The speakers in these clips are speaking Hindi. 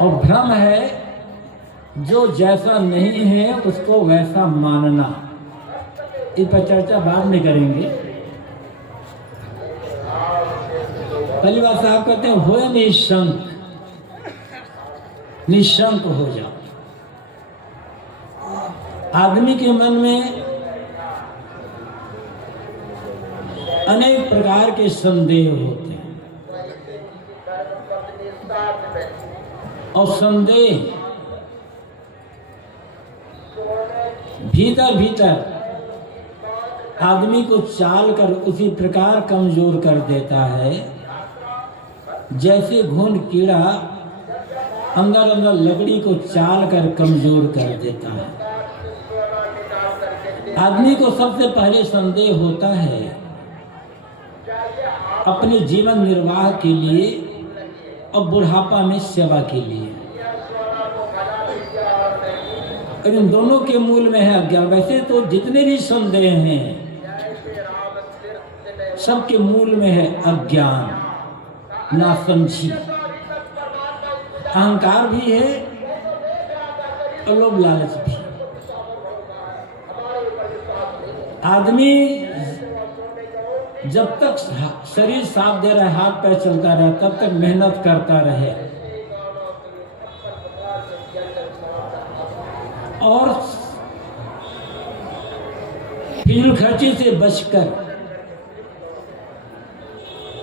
और भ्रम है जो जैसा नहीं है उसको वैसा मानना। इस पर चर्चा बाद में करेंगे। पहली बात साहब कहते हैं हो निशंक, निशंक हो जाओ। आदमी के मन में अनेक प्रकार के संदेह होते हैं और संदेह भीतर भीतर आदमी को चाल कर उसी प्रकार कमजोर कर देता है जैसे घुन कीड़ा अंदर अंदर लकड़ी को चाल कर कमजोर कर देता है। आदमी को सबसे पहले संदेह होता है अपने जीवन निर्वाह के लिए और बुढ़ापा में सेवा के लिए। इन दोनों के मूल में है अज्ञान। वैसे तो जितने भी संदेह हैं सबके मूल में है अज्ञान, नासमझी, अहंकार भी है और लोभ लालच भी। आदमी जब तक शरीर साथ दे रहा है, हाथ पैर चलता रहे, तब तक मेहनत करता रहे और फिजूल खर्ची से बचकर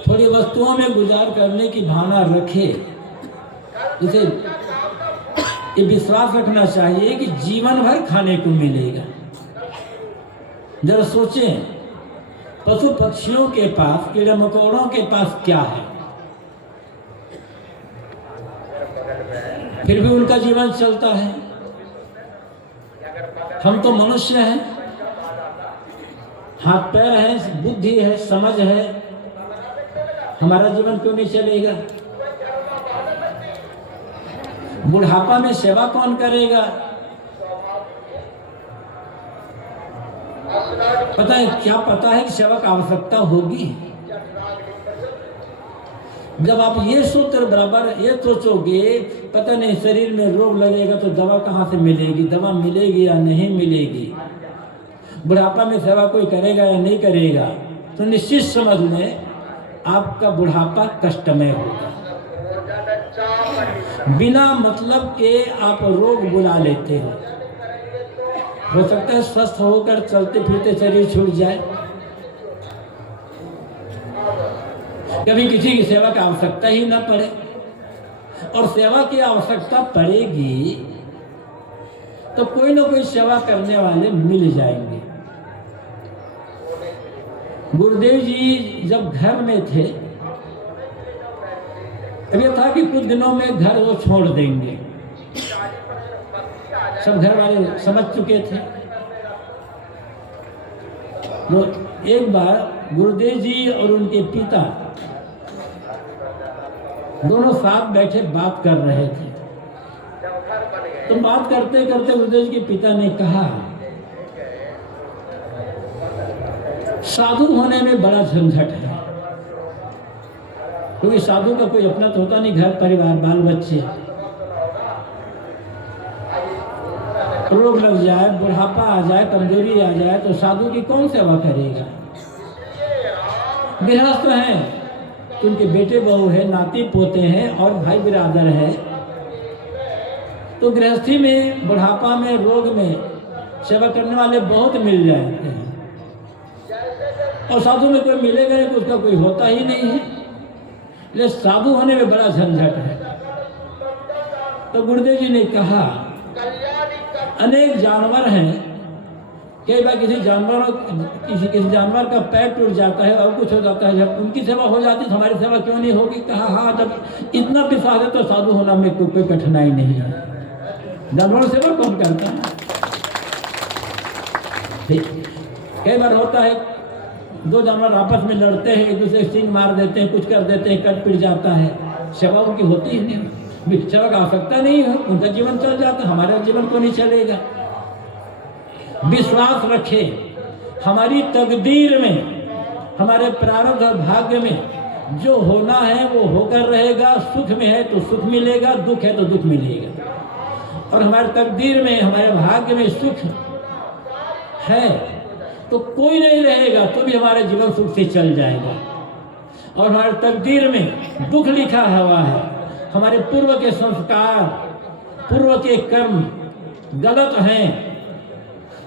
थोड़ी वस्तुओं में गुजार करने की भावना रखे। उसे ये विश्वास रखना चाहिए कि जीवन भर खाने को मिलेगा। जरा सोचें, पशु पक्षियों के पास, कीड़े मकोड़ों के पास क्या है, फिर भी उनका जीवन चलता है। हम तो मनुष्य हैं, हाथ पैर हैं, बुद्धि है, समझ है, हमारा जीवन क्यों नहीं चलेगा? बुढ़ापा में सेवा कौन करेगा? पता है क्या? पता है कि सेवा की आवश्यकता होगी। जब आप ये सूत्र बराबर ये सोचोगे, पता नहीं शरीर में रोग लगेगा तो दवा कहाँ से मिलेगी, दवा मिलेगी या नहीं मिलेगी, बुढ़ापा में सेवा कोई करेगा या नहीं करेगा, तो निश्चित समझ लें आपका बुढ़ापा कष्टमय होगा। बिना मतलब के आप रोग बुला लेते हो सकता है स्वस्थ होकर चलते फिरते शरीर छूट जाए। कभी किसी की सेवा की आवश्यकता ही ना पड़े, और सेवा की आवश्यकता पड़ेगी तो कोई ना कोई सेवा करने वाले मिल जाएंगे। गुरुदेव जी जब घर में थे, अब यह था कि कुछ दिनों में घर वो छोड़ देंगे, सब घर वाले समझ चुके थे। तो एक बार गुरुदेव जी और उनके पिता दोनों साथ बैठे बात कर रहे थे। तो बात करते करते गुरुदेव जी के पिता ने कहा, साधु होने में बड़ा झंझट है, क्योंकि साधु का कोई अपना तो होता नहीं, घर परिवार बाल बच्चे, रोग लग जाए, बुढ़ापा आ जाए, कमजोरी आ जाए तो साधु की कौन सेवा करेगा? गृहस्थ हैं तो उनके बेटे बहू है, नाती पोते हैं और भाई बिरादर है, तो गृहस्थी में, बुढ़ापा में, रोग में सेवा करने वाले बहुत मिल जाते हैं, और साधु में कोई मिलेगा नहीं तो उसका कोई होता ही नहीं है। इसलिए साधु होने में बड़ा झंझट है। तो गुरुदेव जी ने कहा, अनेक जानवर हैं, कई बार किसी जानवर का पैर टूट जाता है और कुछ हो जाता है, जब उनकी सेवा हो जाती है तो हमारी सेवा क्यों नहीं होगी? कहा हाँ, जब इतना विश्वास है तो साधु होना में कोई कठिनाई नहीं है। जानवर सेवा कौन करता है? कई बार होता है दो जानवर आपस में लड़ते हैं, एक दूसरे सींग मार देते हैं, कुछ कर देते हैं, कट पिट जाता है, सेवा उनकी होती ही नहीं, सेवा का आवश्यकता नहीं है, उनका जीवन चल जाता है, हमारा जीवन को नहीं चलेगा। विश्वास रखें, हमारी तकदीर में, हमारे प्रारब्ध और भाग्य में जो होना है वो होकर रहेगा। सुख में है तो सुख मिलेगा, दुख है तो दुख मिलेगा। और हमारे तकदीर में, हमारे भाग्य में सुख है तो कोई नहीं रहेगा तो भी हमारे जीवन सुख से चल जाएगा। और हमारे तकदीर में दुख लिखा हुआ है, हमारे पूर्व के संस्कार, पूर्व के कर्म गलत हैं,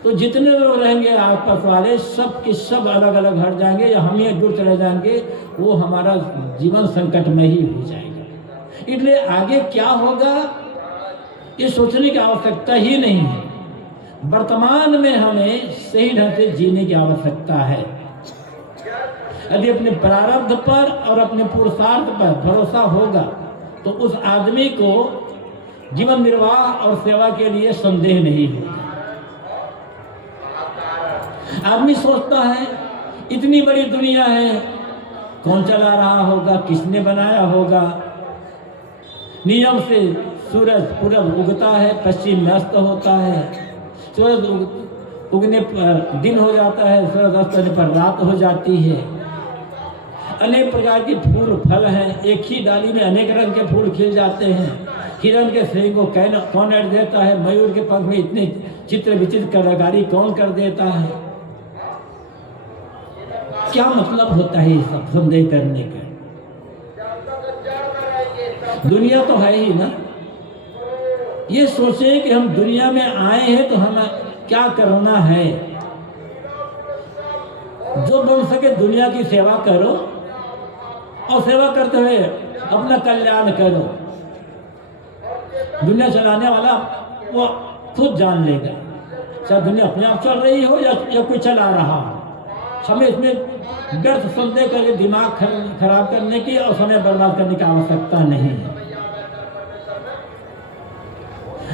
तो जितने लोग रहेंगे आपस वाले सब के सब अलग अलग हट जाएंगे या हम ही दूर चले जाएंगे, वो हमारा जीवन संकट में ही हो जाएगा। इसलिए आगे क्या होगा ये सोचने की आवश्यकता ही नहीं है। वर्तमान में हमें सही ढंग से जीने की आवश्यकता है। यदि अपने प्रारब्ध पर और अपने पुरुषार्थ पर भरोसा होगा तो उस आदमी को जीवन निर्वाह और सेवा के लिए संदेह नहीं होगा। आदमी सोचता है इतनी बड़ी दुनिया है, कौन चला रहा होगा, किसने बनाया होगा। नियम से सूरज पूरब उगता है, पश्चिम में अस्त होता है, सूरज उगने पर दिन हो जाता है, सूरज अस्त होने पर रात हो जाती है। अनेक प्रकार के फूल फल हैं, एक ही डाली में अनेक रंग के फूल खिल जाते हैं। हिरण के सींग को कौन ऐड देता है, मयूर के पंख में इतने चित्र विचित्र कलाकारी कौन कर देता है। क्या मतलब होता है ये सब संदेह करने का? दुनिया तो है ही ना। ये सोचे कि हम दुनिया में आए हैं तो हमें क्या करना है। जो बन सके दुनिया की सेवा करो और सेवा करते हुए अपना कल्याण करो। दुनिया चलाने वाला वो खुद जान लेगा, चाहे दुनिया अपने आप चल रही हो या कोई चला रहा हो। हमें इसमें व्यर्थ संदेह करके दिमाग खराब करने की और समय बर्बाद करने की आवश्यकता नहीं है।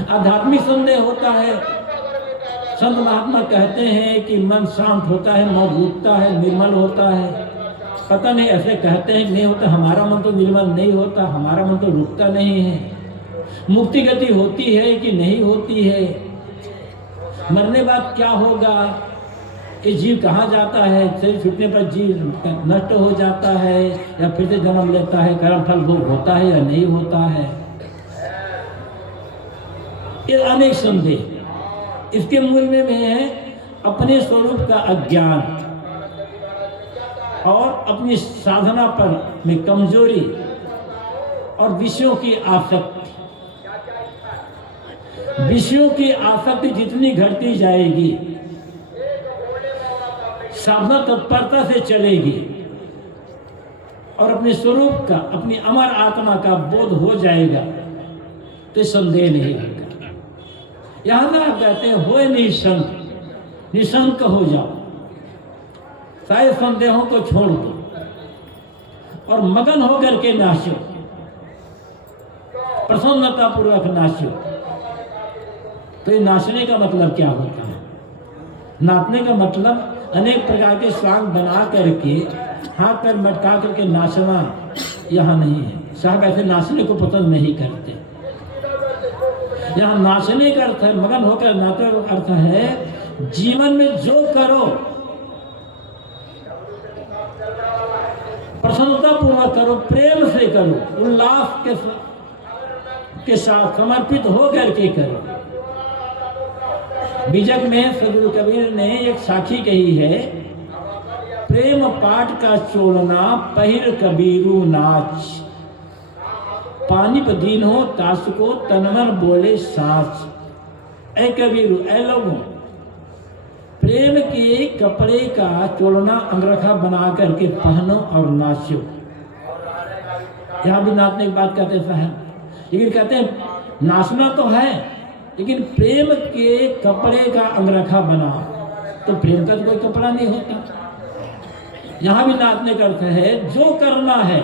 आध्यात्मिक संदेह होता है। संत महात्मा कहते हैं कि मन शांत होता है, मन रुकता है, निर्मल होता है। पता नहीं ऐसे कहते हैं कि नहीं होता। हमारा मन तो निर्मल नहीं होता, हमारा मन तो रुकता नहीं है। मुक्ति गति होती है कि नहीं होती है, मरने बाद क्या होगा, ये जीव कहाँ जाता है, शरीर छूटने पर जीव नष्ट हो जाता है या फिर से जन्म लेता है, कर्म फल भोग होता है या नहीं होता है। ये अनेक संदेह इसके मूल में है अपने स्वरूप का अज्ञान और अपनी साधना पर में कमजोरी और विषयों की आसक्ति। विषयों की आसक्ति जितनी घटती जाएगी, साधना तत्परता से चलेगी और अपने स्वरूप का, अपनी अमर आत्मा का बोध हो जाएगा तो संदेह नहीं होगा। यहां ना कहते हैं होए निशंक, निशंक हो जाओ, सारे संदेहों को छोड़ दो और मगन होकर के नाचो, प्रसन्नता पूर्वक नाचो। तो ये नाचने का मतलब क्या होता है? नाचने का मतलब अनेक प्रकार के स्वांग बना करके हाथ पैर मटका करके नाचना यहाँ नहीं है। साहब ऐसे नाचने को पसंद नहीं करते। यहाँ नाचने का अर्थ है, मगन होकर नाचने का अर्थ है जीवन में जो करो प्रसन्नता पूर्वक करो, प्रेम से करो, उल्लास के साथ समर्पित होकर के करो। बीजक में सदगुरु कबीर ने एक साखी कही है, प्रेम पाट का चोलना पहिर कबीरू नाच, पानी पर दीन हो तास को तनमन बोले साच। ऐ कबीरू, ऐ लोगों, प्रेम के कपड़े का चोलना अंगरखा बना करके पहनो और नाचो। यहाँ भी नाचने की बात कहते हैं, लेकिन कहते हैं नाचना तो है लेकिन प्रेम के कपड़े का अंगरखा बना, तो प्रेम का तो कोई कपड़ा नहीं होता। यहाँ भी नाचने का अर्थ है जो करना है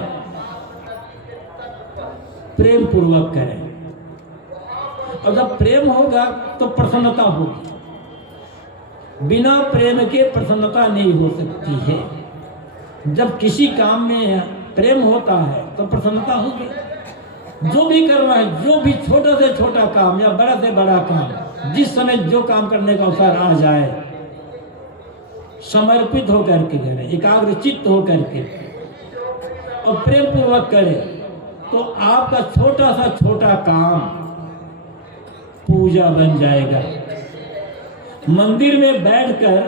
प्रेम पूर्वक करें, और जब प्रेम होगा तो प्रसन्नता होगी। बिना प्रेम के प्रसन्नता नहीं हो सकती है। जब किसी काम में प्रेम होता है तो प्रसन्नता होगी। जो भी करना है, जो भी छोटा से छोटा काम या बड़ा से बड़ा काम, जिस समय जो काम करने का अवसर आ जाए, समर्पित होकर के करें, एकाग्रचित्त होकर के। और प्रेम पूर्वक करें तो आपका छोटा सा छोटा काम पूजा बन जाएगा। मंदिर में बैठकर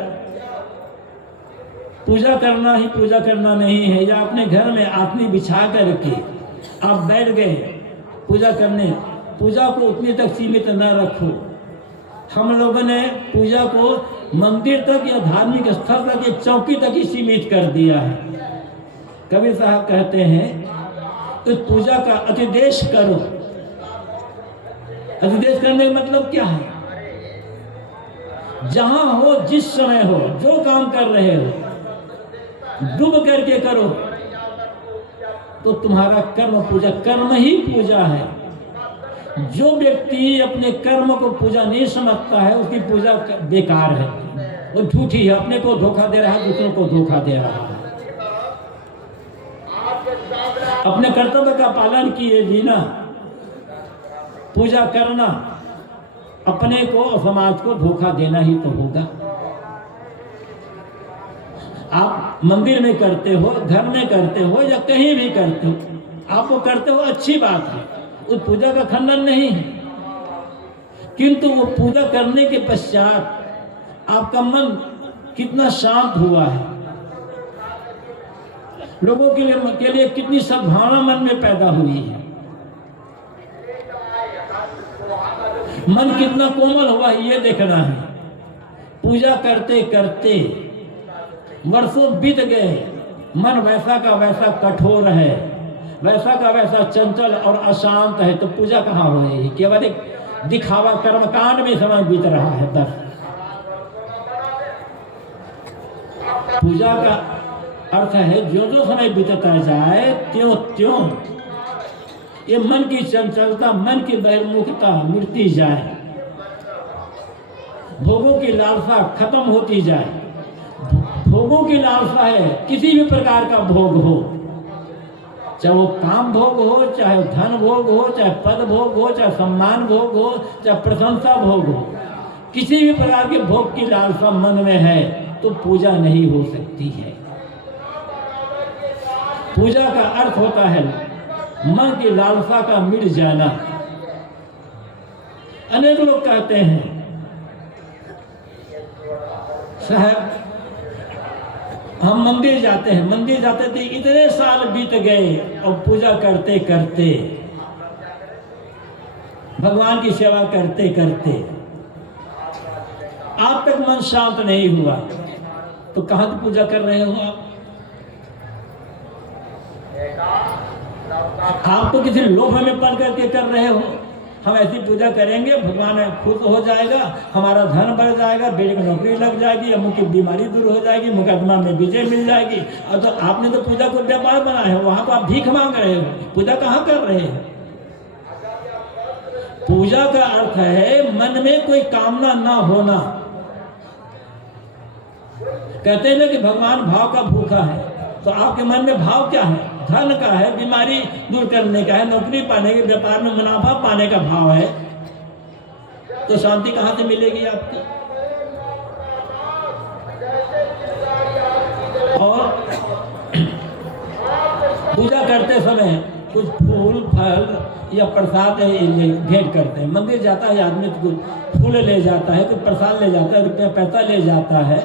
पूजा करना ही पूजा करना नहीं है, या अपने घर में आसनी बिछा करके आप बैठ गए पूजा करने, पूजा को उतनी तक सीमित न रखो। हम लोगों ने पूजा को मंदिर तक या धार्मिक स्थल तक, एक चौकी तक ही सीमित कर दिया है। कबीर साहब कहते हैं तो पूजा का अतिदेश करो। अतिदेश करने का मतलब क्या है? जहां हो, जिस समय हो, जो काम कर रहे हो, डूब करके करो तो तुम्हारा कर्म पूजा, कर्म ही पूजा है। जो व्यक्ति अपने कर्म को पूजा नहीं समझता है उसकी पूजा बेकार है, वो झूठी है, अपने को धोखा दे रहा है, दूसरों को धोखा दे रहा है। अपने कर्तव्य का पालन किए जीना, पूजा करना अपने को और समाज को धोखा देना ही तो होगा। आप मंदिर में करते हो, घर में करते हो या कहीं भी करते हो, आप वो करते हो, अच्छी बात है, उस पूजा का खंडन नहीं है। किंतु वो पूजा करने के पश्चात आपका मन कितना शांत हुआ है, लोगों के लिए कितनी सद्भावना मन में पैदा हुई है, मन कितना कोमल हुआ है, ये देखना है। पूजा करते करते वर्षों बीत गए, मन वैसा का वैसा कठोर है, वैसा का वैसा चंचल और अशांत है, तो पूजा कहाँ हो रही है? केवल एक दिखावा कर्मकांड में समय बीत रहा है बस। पूजा का अर्थ है जो जो समय बीतता जाए त्यों त्यों ये मन की चंचलता, मन की बहिर्मुखता मिटती जाए, भोगों की लालसा खत्म होती जाए। भोगों की लालसा है, किसी भी प्रकार का भोग हो, चाहे वो काम भोग हो, चाहे धन भोग हो, चाहे पद भोग हो, चाहे सम्मान भोग हो, चाहे प्रशंसा भोग हो, किसी भी प्रकार के भोग की लालसा मन में है तो पूजा नहीं हो सकती है। पूजा का अर्थ होता है मन की लालसा का मिट जाना। अनेक लोग कहते हैं साहब हम मंदिर जाते हैं, मंदिर जाते थे, इतने साल बीत गए और पूजा करते करते, भगवान की सेवा करते करते आप तक मन शांत नहीं हुआ, तो कहां से पूजा कर रहे हो आप तो किसी लोभ में पड़ करके कर रहे हो। हम ऐसी पूजा करेंगे, भगवान खुश हो जाएगा, हमारा धन बढ़ जाएगा, बेटे को नौकरी लग जाएगी, अमुक की बीमारी दूर हो जाएगी, मुकदमा में विजय मिल जाएगी। और तो आपने तो पूजा को व्यापार बनाया है, वहां तो आप भीख मांग रहे हो, पूजा कहाँ कर रहे हैं? पूजा का अर्थ है मन में कोई कामना ना होना। कहते हैं ना कि भगवान भाव का भूखा है, तो आपके मन में भाव क्या है? धन का है, बीमारी दूर करने का है, नौकरी पाने के, व्यापार में मुनाफा पाने का भाव है, तो शांति कहां से मिलेगी आपको? और पूजा करते समय कुछ फूल फल या प्रसाद भेंट करते हैं। मंदिर जाता है आदमी तो कुछ फूल ले जाता है, कुछ प्रसाद ले जाता है, रुपया पैसा ले जाता है,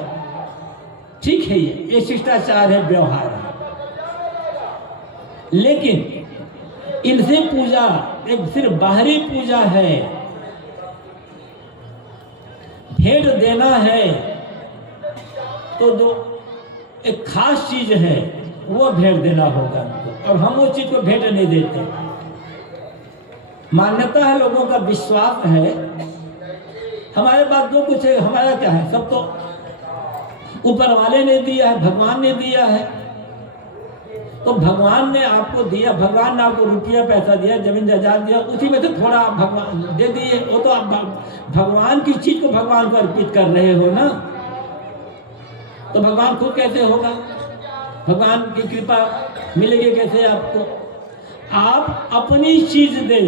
ठीक है, ये शिष्टाचार है, व्यवहार है। लेकिन इनसे पूजा एक सिर्फ बाहरी पूजा है, भेंट देना है तो जो एक खास चीज है वो भेंट देना होगा, और हम वो चीज को भेंट नहीं देते। मान्यता है, लोगों का विश्वास है, हमारे पास जो कुछ है हमारा क्या है, सब तो ऊपर वाले ने दिया है, भगवान ने दिया है। तो भगवान ने आपको दिया, भगवान ने आपको रुपया पैसा दिया, जमीन जायदाद दिया, उसी में से थोड़ा आप भगवान दे दिए, वो तो आप भगवान की चीज को भगवान को अर्पित कर रहे हो ना। तो भगवान खुद कैसे होगा? भगवान की कृपा मिलेगी कैसे आपको? आप अपनी चीज दे,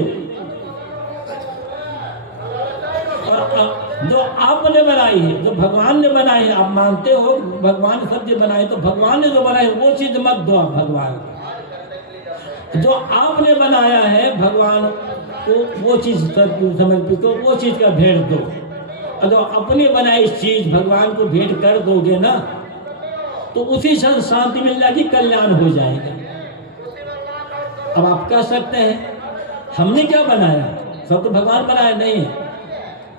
और जो आपने बनाई है, जो भगवान ने बनाई है, आप मानते हो भगवान सब चीज बनाए, तो भगवान ने जो बनाई वो चीज मत दो आप भगवान को। जो आपने बनाया है भगवान को वो चीज समर्पित हो, वो चीज का भेंट दो। और जो अपनी बनाई चीज भगवान को भेंट कर दोगे ना तो उसी क्षण शांति मिल जाएगी, कल्याण हो जाएगा। अब आप कह सकते हैं हमने क्या बनाया, सब तो भगवान बनाया नहीं,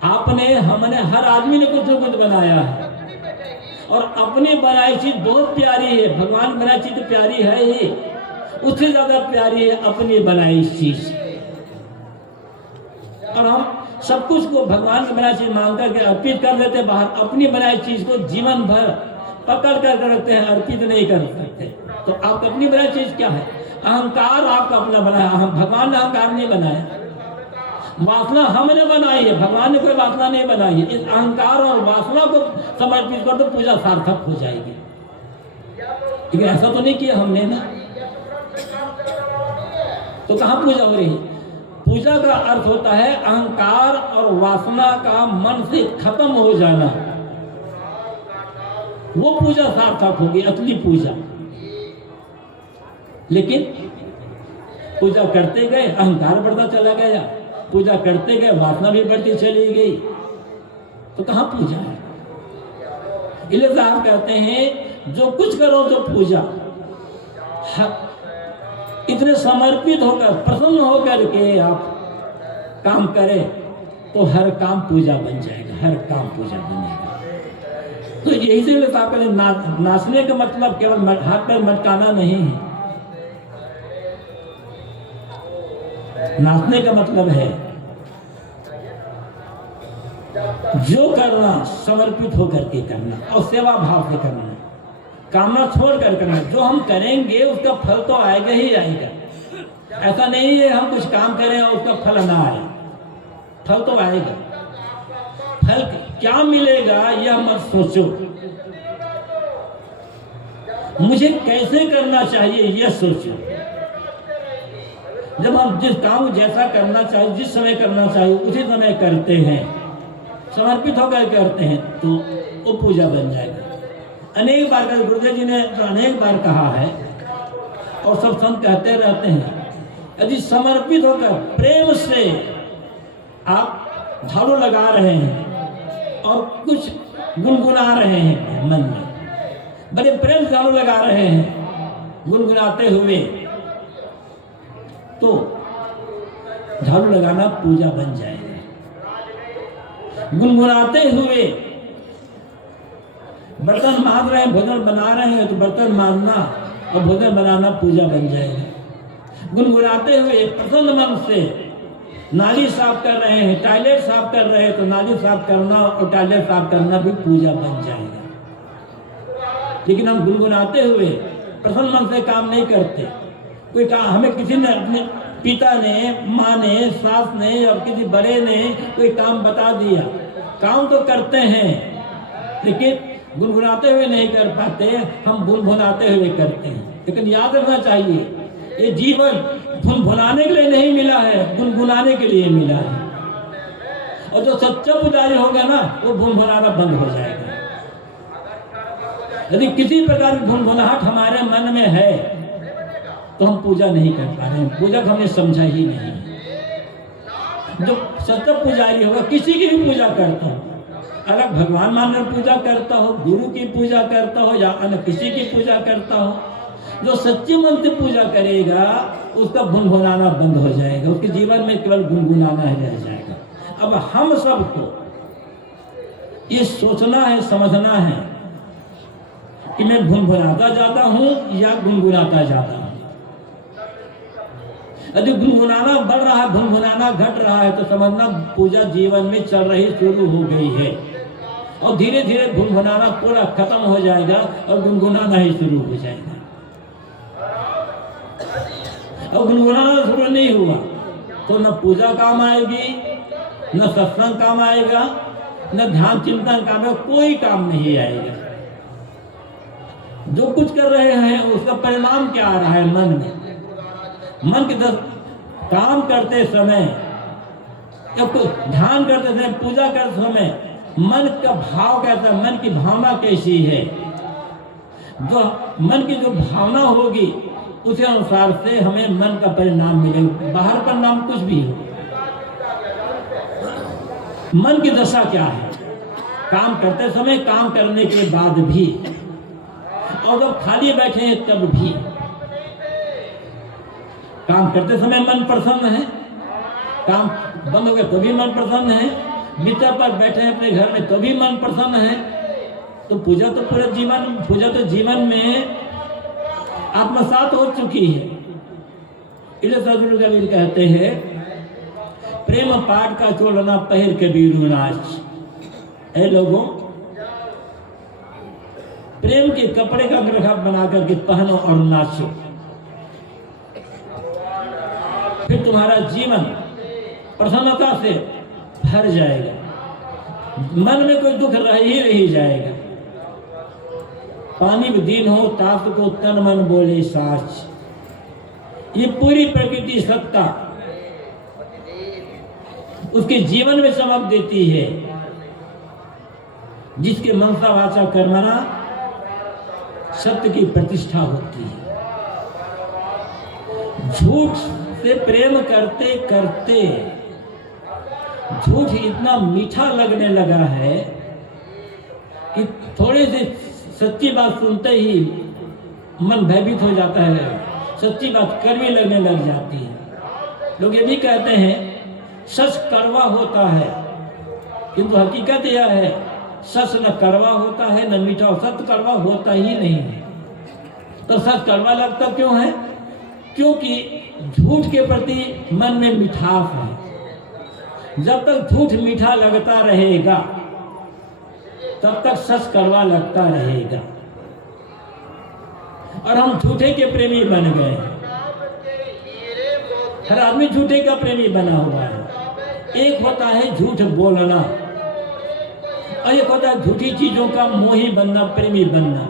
आपने हमने हर आदमी ने कुछ न कुछ बनाया है। और अपनी बनाई चीज बहुत प्यारी है, भगवान बनाई चीज तो प्यारी है ही, उससे ज्यादा प्यारी है अपनी बनाई चीज। और हम सब कुछ को भगवान की बनाई चीज मान करके अर्पित कर देते बाहर, अपनी बनाई चीज को जीवन भर पकड़ कर रखते हैं, अर्पित नहीं कर सकते। तो आपकी अपनी बनाई चीज क्या है? अहंकार आपका अपना बनाया, भगवान ने अहंकार नहीं बनाया। वासना हमने बनाई है, भगवान ने कोई वासना नहीं बनाई है। इस अहंकार और वासना को समर्पित कर तो पूजा सार्थक हो जाएगी। ठीक है, ऐसा तो नहीं किया हमने ना, तो कहाँ पूजा हो रही है? पूजा का अर्थ होता है अहंकार और वासना का मन से खत्म हो जाना, वो पूजा सार्थक होगी, असली पूजा। लेकिन पूजा करते गए अहंकार बढ़ता चला गया, पूजा करते गए वासना भी बढ़ती चली गई, तो कहाँ पूजा है? इसलिए साहब कहते हैं जो कुछ करो तो पूजा, इतने समर्पित होकर प्रसन्न होकर के आप काम करें तो हर काम पूजा बन जाएगा, हर काम पूजा बनेगा। तो यही से साहब कहते नाचने का मतलब केवल हाथ पैर मटकाना नहीं है, नाचने का मतलब है जो करना समर्पित होकर के करना और सेवा भाव से करना, कामना छोड़ कर करना। जो हम करेंगे उसका फल तो आएगा ही आएगा, ऐसा नहीं है हम कुछ काम करें और उसका फल ना आए, फल तो आएगा। फल क्या मिलेगा यह मत सोचो, मुझे कैसे करना चाहिए यह सोचो। जब हम जिस काम जैसा करना चाहिए, जिस समय करना चाहिए उसी समय करते हैं, समर्पित होकर करते हैं, तो वो पूजा बन जाएगा। अनेक बार गुरुदेव जी ने तो अनेक बार कहा है और सब संत कहते रहते हैं, यदि समर्पित होकर प्रेम से आप झाड़ू लगा रहे हैं और कुछ गुनगुना रहे हैं मन में, बड़े प्रेम झाड़ू लगा रहे हैं गुनगुनाते हुए, तो झाड़ू लगाना पूजा बन जाएगा। गुनगुनाते हुए बर्तन मांज रहे हैं, भोजन बना रहे हैं, तो बर्तन मांजना और भोजन बनाना पूजा बन जाएगा। गुनगुनाते हुए प्रसन्न मन से नाली साफ कर रहे हैं, टॉयलेट साफ कर रहे हैं, तो नाली साफ करना और टॉयलेट साफ करना भी पूजा बन जाएगा। लेकिन हम गुनगुनाते हुए प्रसन्न मन से काम नहीं करते। कोई काम हमें किसी ने, अपने पिता ने, माँ ने, सास ने और किसी बड़े ने कोई काम बता दिया, काम तो करते हैं लेकिन गुनगुनाते हुए नहीं कर पाते, हम भुनभुनाते हुए करते हैं। लेकिन याद रखना चाहिए ये जीवन भुनभुनाने के लिए नहीं मिला है, गुनगुनाने के लिए मिला है। और जो सच्चा पुजारी होगा ना वो भुनभुनाना बंद हो जाएगा। यदि किसी प्रकार की भुनभुनाहट हमारे मन में है तो हम पूजा नहीं कर पा रहे हैं, पूजा को हमने समझा ही नहीं। जो सत्य पुजारी होगा, किसी की भी पूजा करता हो, अलग भगवान मानकर पूजा करता हो, गुरु की पूजा करता हो या अन्य किसी की पूजा करता हो, जो सच्चे मन से पूजा करेगा उसका भुनभुनाना बंद हो जाएगा, उसके जीवन में केवल गुनगुनाना ही रह जाएगा। अब हम सबको ये सोचना है, समझना है कि मैं भुनभुनाता जाता हूं या गुनगुनाता जाता हूं। यदि गुनगुनाना बढ़ रहा है, भुनभुनाना घट रहा है, तो समझना पूजा जीवन में चल रही शुरू हो गई है और धीरे धीरे भुनभुनाना पूरा खत्म हो जाएगा और गुनगुनाना ही शुरू हो जाएगा। और गुनगुनाना शुरू नहीं हुआ तो न पूजा काम आएगी, न सत्संग काम आएगा, न ध्यान चिंतन काम आएगा, कोई काम नहीं आएगा। जो कुछ कर रहे हैं उसका परिणाम क्या आ रहा है मन में। मन के काम करते समय या ध्यान करते समय, पूजा करते समय मन का भाव कैसा, मन की भावना कैसी है। जो मन की जो भावना होगी उसी अनुसार से हमें मन का परिणाम मिलेगा। बाहर परिणाम कुछ भी हो, मन की दशा क्या है, काम करते समय, काम करने के बाद भी, और जब खाली बैठे हैं तब भी। काम करते समय मन प्रसन्न है, काम बंद हो गया तो भी मन प्रसन्न है, बिस्तर पर बैठे हैं अपने घर में तो भी मन प्रसन्न है। तो पूजा तो पूरे जीवन, पूजा तो जीवन में आत्मसात हो चुकी है। इसलिए सदगुरु कबीर कहते हैं, प्रेम पाठ का चोलना पहिर के बीरू नाच। ऐ लोगों, प्रेम के कपड़े का ग्रह बना करके पहनो और नाचो, फिर तुम्हारा जीवन प्रसन्नता से भर जाएगा, मन में कोई दुख रह ही नहीं जाएगा। पानी दीन हो तात को तन मन बोले साच। ये पूरी प्रकृति सत्ता उसके जीवन में चमक देती है। जिसके मनसा वाचा कर्मणा सत्य की प्रतिष्ठा होती है। झूठ से प्रेम करते करते झूठ इतना मीठा लगने लगा है कि थोड़े से सच्ची बात सुनते ही मन भयभीत हो जाता है, सच्ची बात कड़वी लगने लग जाती है। लोग ये भी कहते हैं सच कड़वा होता है, किंतु हकीकत यह है सच न कड़वा होता है न मीठा, सत्य कड़वा होता ही नहीं है। तो सच कड़वा लगता क्यों है? क्योंकि झूठ के प्रति मन में मिठास है। जब तक झूठ मीठा लगता रहेगा तब तक सच कड़वा लगता रहेगा, और हम झूठे के प्रेमी बन गए हैं। हर आदमी झूठे का प्रेमी बना हुआ है। एक होता है झूठ बोलना और एक होता है झूठी चीजों का मोही बनना, प्रेमी बनना।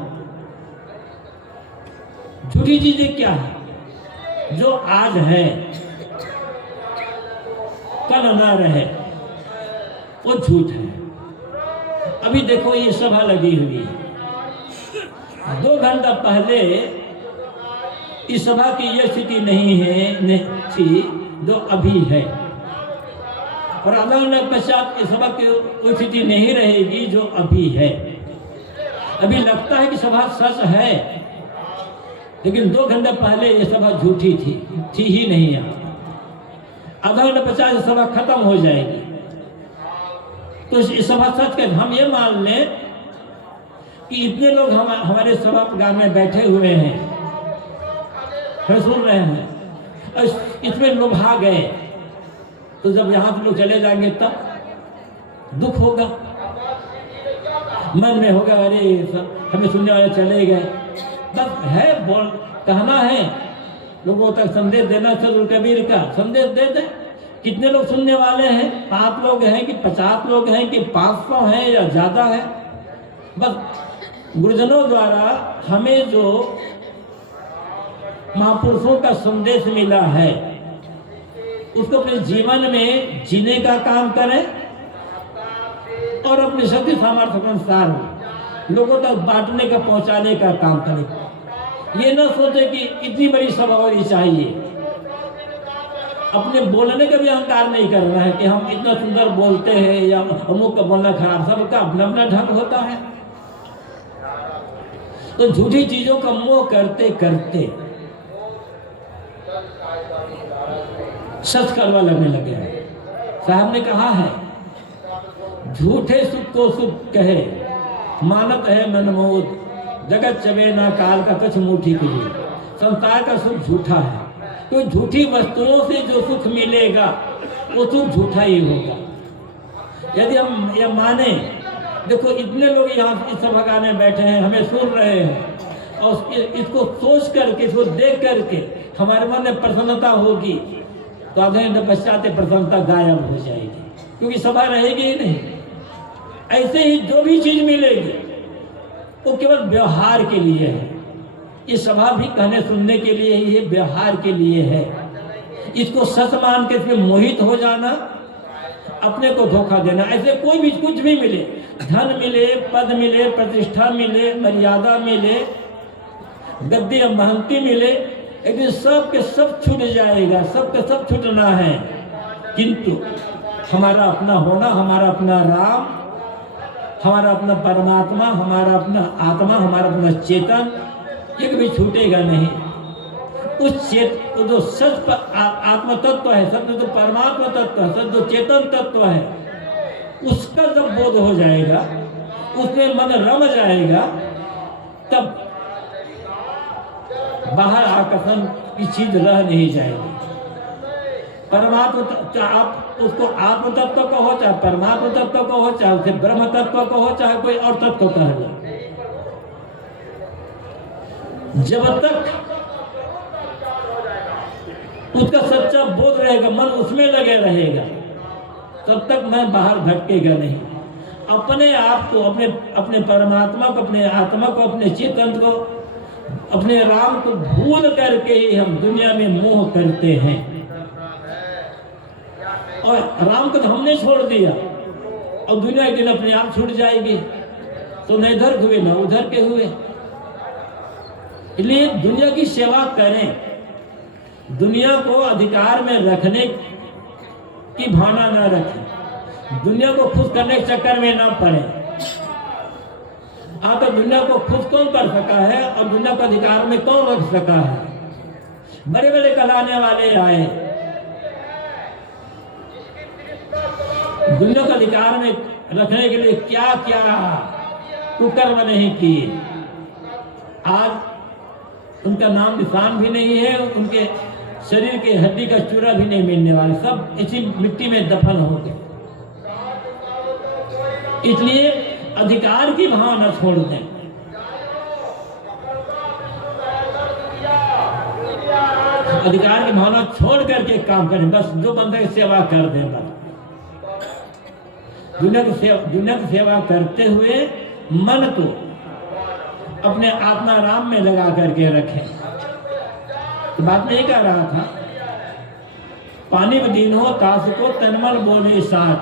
झूठी चीजें क्या है? जो आज है कल ना रहे, वो झूठ है। अभी देखो ये सभा लगी हुई है, 2 घंटा पहले इस सभा की ये स्थिति नहीं थी जो अभी है, और आधा घंटे पश्चात इस सभा की वो स्थिति नहीं रहेगी जो अभी है। अभी लगता है कि सभा सच है, लेकिन 2 घंटे पहले ये सभा झूठी थी ही नहीं। यहाँ आधा घंटे पश्चात सभा खत्म हो जाएगी। तो इस सभा सच कर हम ये मान लें कि इतने लोग हमारे सभागार में बैठे हुए हैं, हम सुन रहे हैं, और इसमें लुभा गए, तो जब यहाँ से लोग चले जाएंगे तब दुख होगा, मन में होगा अरे हमें सुनने वाले चले गए। बस है बोल कहना है, लोगों तक संदेश देना, सदगुरु कबीर का संदेश दे दे। कितने लोग सुनने वाले हैं? 5 लोग हैं कि 50 लोग हैं कि 500 हैं या ज़्यादा है? बस गुरुजनों द्वारा हमें जो महापुरुषों का संदेश मिला है उसको अपने जीवन में जीने का काम करें और अपनी शक्ति सामर्थ्य के अनुसार लोगों तक बांटने का, पहुंचाने का काम करें। ये न सोचे कि इतनी बड़ी सभा होनी चाहिए। अपने बोलने का भी अहंकार नहीं करना है कि हम इतना सुंदर बोलते हैं या अमुक का बोलना खराब। सबका अपना अपना ढंग होता है। तो झूठी चीजों का मोह करते करते सच कड़वा लगने लगे हैं। साहब ने कहा है, झूठे सुख को सुख कहे मानत है मनमोद, जगत चबे ना काल का कछ मुठी के लिए। संसार का सुख झूठा है, तो झूठी वस्तुओं से जो सुख मिलेगा वो सुख झूठा ही होगा। यदि हम यह माने, देखो इतने लोग यहाँ इस सभागार में बैठे हैं, हमें सुन रहे हैं, और इसको सोच करके, इसको देख करके हमारे मन में प्रसन्नता होगी, तो आधे घंटे पश्चात प्रसन्नता गायब हो जाएगी, क्योंकि सभा रहेगी ही नहीं। ऐसे ही जो भी चीज मिलेगी वो केवल व्यवहार के लिए है। ये सभा भी कहने सुनने के लिए ही है, व्यवहार के लिए है। इसको सच मान के इसमें मोहित हो जाना, अपने को धोखा देना। ऐसे कोई भी कुछ भी मिले, धन मिले, पद मिले, प्रतिष्ठा मिले, मर्यादा मिले, गद्दी या महंती मिले, एक दिन सब के सब छूट जाएगा, सब के सब छूटना है। किंतु हमारा अपना होना, हमारा अपना राम, हमारा अपना परमात्मा, हमारा अपना आत्मा, हमारा अपना चेतन एक भी छूटेगा नहीं। उस जो सच आत्म तत्व है, सत्य जो परमात्मा तत्व है, सत्य जो चेतन तत्व है, उसका जब बोध हो जाएगा, उसमें मन रम जाएगा, तब बाहर आकर्षण की चीज रह नहीं जाएगी। परमात्मा, आप उसको आत्म तत्व कहो, चाहे परमात्मा तत्व कहो, चाहे उसे ब्रह्म तत्व कहो, चाहे कोई और तत्व कह लो, जब तक उसका सच्चा बोध रहेगा, मन उसमें लगे रहेगा, तब तक मैं बाहर भटकेगा नहीं। अपने आप को, अपने परमात्मा को, अपने आत्मा को, अपने चेतन को, अपने राम को भूल करके ही हम दुनिया में मोह करते हैं। और राम को तो हमने छोड़ दिया और दुनिया एक दिन अपने आप छूट जाएगी, तो न इधर हुए न उधर के हुए। इसलिए दुनिया की सेवा करें, दुनिया को अधिकार में रखने की भावना न रखें, दुनिया को खुश करने के चक्कर में ना पड़े। तो दुनिया को खुश कौन कर सका है और दुनिया को अधिकार में कौन रख सका है? बड़े बड़े कहलाने वाले आए, दुनिया को अधिकार में रखने के लिए क्या क्या कुकर्म नहीं किए। आज उनका नाम निशान भी नहीं है, उनके शरीर के हड्डी का चूरा भी नहीं मिलने वाले, सब इसी मिट्टी में दफन हो गए। इसलिए अधिकार की भावना छोड़ दें। अधिकार की भावना छोड़ करके काम करें, बस जो बंदे की सेवा कर देना। दुनिया की सेवा करते हुए मन को अपने आत्मा राम में लगा करके रखें। तो बात नहीं कह रहा था, पानी बदीन हो ताश को तनमन बोले साथ।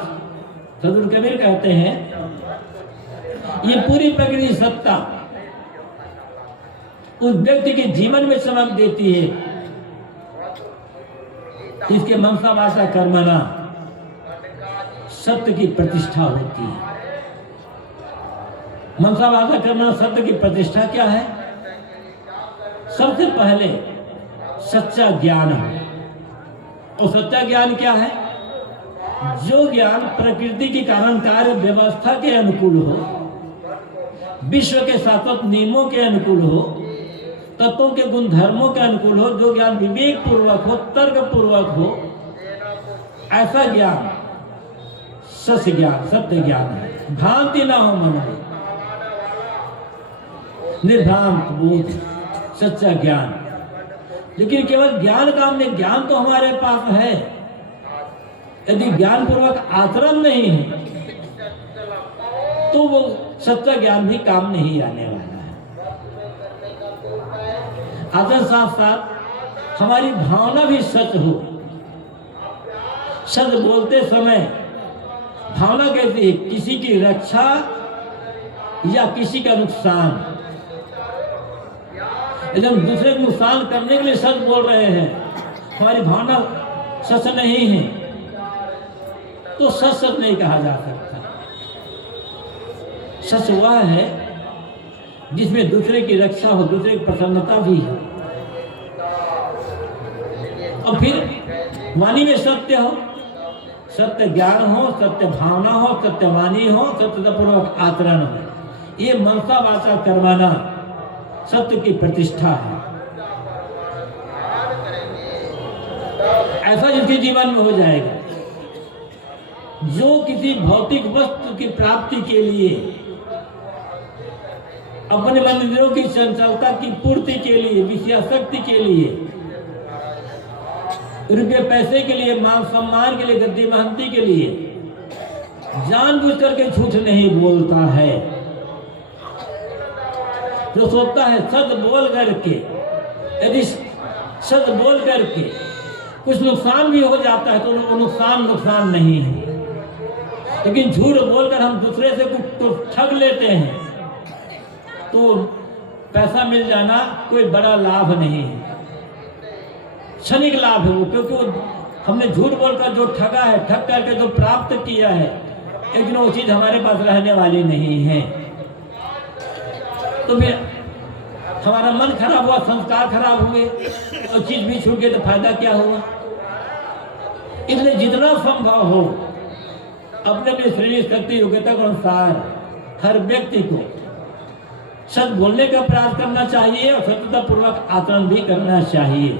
सदगुरु कबीर कहते हैं ये पूरी प्रकृति सत्ता उस व्यक्ति के जीवन में चमक देती है, इसके मनसा वाचा कर्मणा सत्य की प्रतिष्ठा होती है। मनसा वाचा कर्मणा सत्य की प्रतिष्ठा क्या है? सबसे पहले सच्चा ज्ञान है। और सच्चा ज्ञान क्या है? जो ज्ञान प्रकृति की कारण कार्य व्यवस्था के अनुकूल हो, विश्व के शाश्वत नियमों के अनुकूल हो, तत्वों के गुणधर्मों के अनुकूल हो, जो ज्ञान विवेक पूर्वक हो, तर्क पूर्वक हो, ऐसा ज्ञान सच ज्ञान, सत्य ज्ञान है। भ्रांति ना हो मन में, निर्भ्रांत बोध, सच्चा ज्ञान। लेकिन केवल ज्ञान काम नहीं, ज्ञान तो हमारे पास है, यदि ज्ञान पूर्वक आचरण नहीं है तो वो सच्चा ज्ञान भी काम नहीं आने वाला है। आचरण साथ साथ हमारी भावना भी सच हो। सच बोलते समय भावना कैसी है? किसी की रक्षा या किसी का नुकसान। यदि हम दूसरे को नुकसान करने के लिए सच बोल रहे हैं, हमारी भावना सच नहीं है, तो सच नहीं कहा जा सकता। सच वह है जिसमें दूसरे की रक्षा हो, दूसरे की प्रसन्नता भी है, और फिर वाणी में सत्य हो, सत्य ज्ञान हो, सत्य भावना हो, सत्य वाणी हो, सत्यपूर्वक आचरण हो। ये मनसा वाचा कर्मणा सत्य की प्रतिष्ठा है। ऐसा जिसके जीवन में हो जाएगा, जो किसी भौतिक वस्तु की प्राप्ति के लिए, अपने मंदिरों की चंचलता की पूर्ति के लिए, विषयासक्ति के लिए, रुपये पैसे के लिए, मान सम्मान के लिए, गद्दी महंती के लिए जानबूझ करके झूठ नहीं बोलता है। जो सोचता है सच बोल करके, यदि सच बोल करके कुछ नुकसान भी हो जाता है तो वो नुकसान नहीं है। लेकिन झूठ बोलकर हम दूसरे से कुछ ठग लेते हैं तो पैसा मिल जाना कोई बड़ा लाभ नहीं है। क्षणिक लाभ है वो, क्योंकि वो हमने झूठ बोलकर जो ठगा है, ठग करके जो प्राप्त किया है, एक दिन वो चीज हमारे पास रहने वाली नहीं है। तो फिर हमारा मन खराब हुआ, संस्कार खराब हुए और चीज भी छूट गई तो फायदा क्या हुआ। इसलिए जितना संभव हो अपने अपनी श्रेणी शक्ति योग्यता के अनुसार हर व्यक्ति को सच बोलने का प्रयास करना चाहिए और सत्यता पूर्वक आचरण भी करना चाहिए।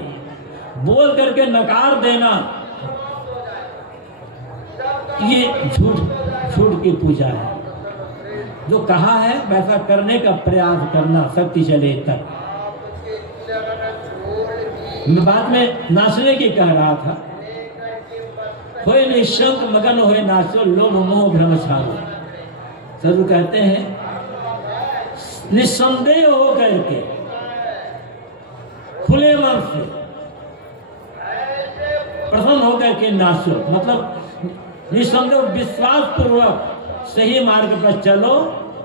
बोल करके नकार देना ये झूठ की पूजा है। जो कहा है वैसा करने का प्रयास करना शक्ति चले तक। मैं बाद में नाचने की कह रहा था, होए निशंक मगन होए नाचो, लोभ मोह भ्रम छाड़ो। सदगुरु कहते हैं निसंदेह हो करके खुले मन से प्रसन्न होकर के नाचो, मतलब निसंदेह विश्वास पूर्वक सही मार्ग पर चलो,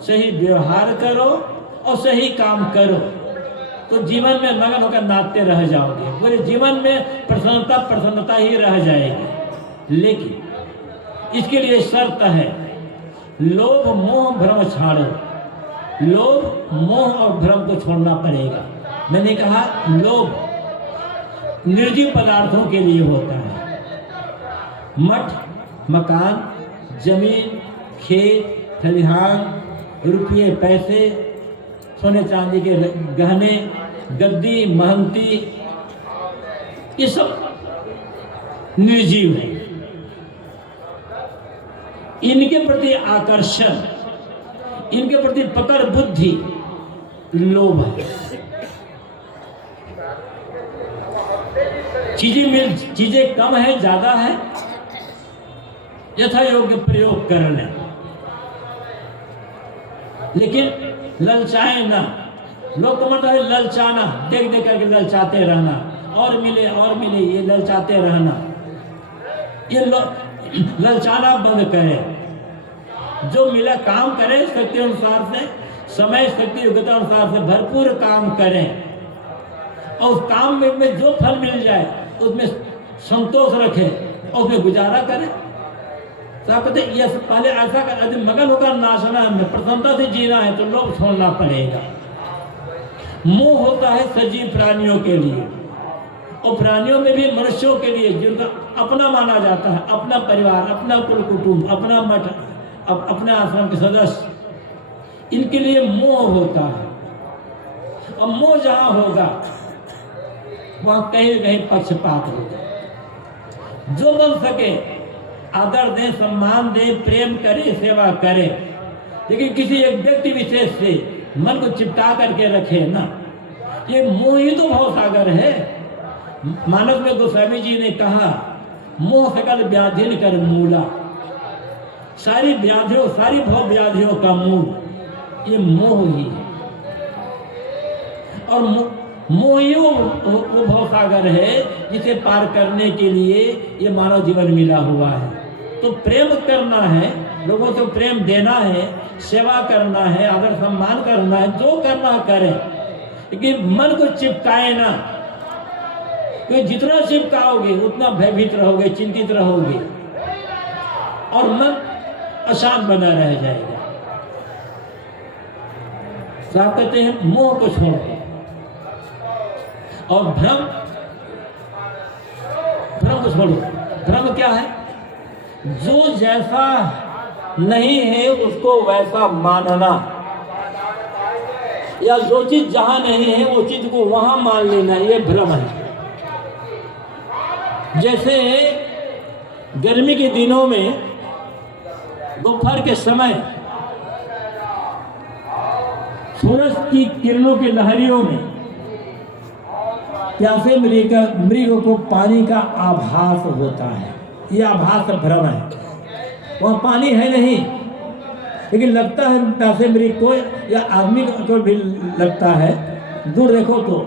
सही व्यवहार करो और सही काम करो, तो जीवन में मगन होकर नाचते रह जाओगे। पूरे जीवन में प्रसन्नता ही रह जाएगी। लेकिन इसके लिए शर्त है, लोभ मोह भ्रम छाड़ो। लोभ मोह और भ्रम को छोड़ना पड़ेगा। मैंने कहा लोभ निर्जीव पदार्थों के लिए होता है। मठ, मकान, जमीन, खेत, खलिहान, रुपये, पैसे, सोने चांदी के गहने, गद्दी, महंती, ये सब निर्जीव है। इनके प्रति आकर्षण, इनके प्रति पकड़ बुद्धि लोभ है। चीजें कम है, ज्यादा है, यथा योग्य प्रयोग कर लें, लेकिन ललचाए ना। लोग को मतलब है ललचाना, देख देख करके ललचाते रहना, और मिले ये ललचाते रहना। ये ललचाना बंद करें। जो मिला काम करें शक्ति अनुसार से, समय शक्ति योग्यता अनुसार से भरपूर काम करें, और उस काम में जो फल मिल जाए उसमें संतोष रखें और उसमें गुजारा करें। तो आप कहते ये पहले ऐसा कर, यदि मगन होकर नाचना है, प्रसन्नता से जीना है तो लोभ छोड़ना पड़ेगा। मोह होता है सजीव प्राणियों के लिए, और प्राणियों में भी मनुष्यों के लिए जिनका अपना माना जाता है, अपना परिवार, अपना कुल कुटुंब, अपना मठ, अपने आश्रम के सदस्य, इनके लिए मोह होता है। और मोह जहां होगा वहां कहीं न कहीं पक्षपात होगा। जो बन सके आदर दें, सम्मान दें, प्रेम करें, सेवा करें, लेकिन किसी एक व्यक्ति विशेष से मन को चिपटा करके रखे ना, ये मोह ही तो भवसागर है। मानस में गोस्वामी जी ने कहा, मोह सकल व्याधिन कर मूला। सारी व्याधियों, सारी भव व्याधियों का मूल ये मोह ही है। और मोह ही वो भवसागर है जिसे पार करने के लिए ये मानव जीवन मिला हुआ है। तो प्रेम करना है, लोगों को प्रेम देना है, सेवा करना है, आदर सम्मान करना है, जो करना करें, लेकिन मन को चिपकाए ना। तो जितना चिपकाओगे उतना भयभीत रहोगे, चिंतित रहोगे और मन अशांत बना रह जाएगा। तो आप कहते हैं मोह को छोड़ो। और भ्रम को छोड़ो। भ्रम क्या है? जो जैसा नहीं है उसको वैसा मानना, या जो चीज जहां नहीं है वो चीज को वहां मान लेना, ये भ्रम है। जैसे गर्मी के दिनों में दोपहर के समय सूरज की किरणों की लहरियों में प्यासे मृग को पानी का आभास होता है। ये आभास भ्रम है। वहाँ पानी है नहीं, लेकिन लगता है प्यासे मृग को या आदमी को भी लगता है। दूर देखो तो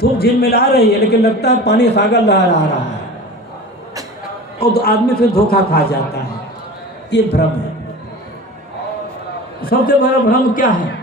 धूप झिलमिला रही है, लेकिन लगता है पानी सागर लहरा रहा है, और तो आदमी से धोखा खा जाता है। ये भ्रम है। सबसे बड़ा भ्रम क्या है?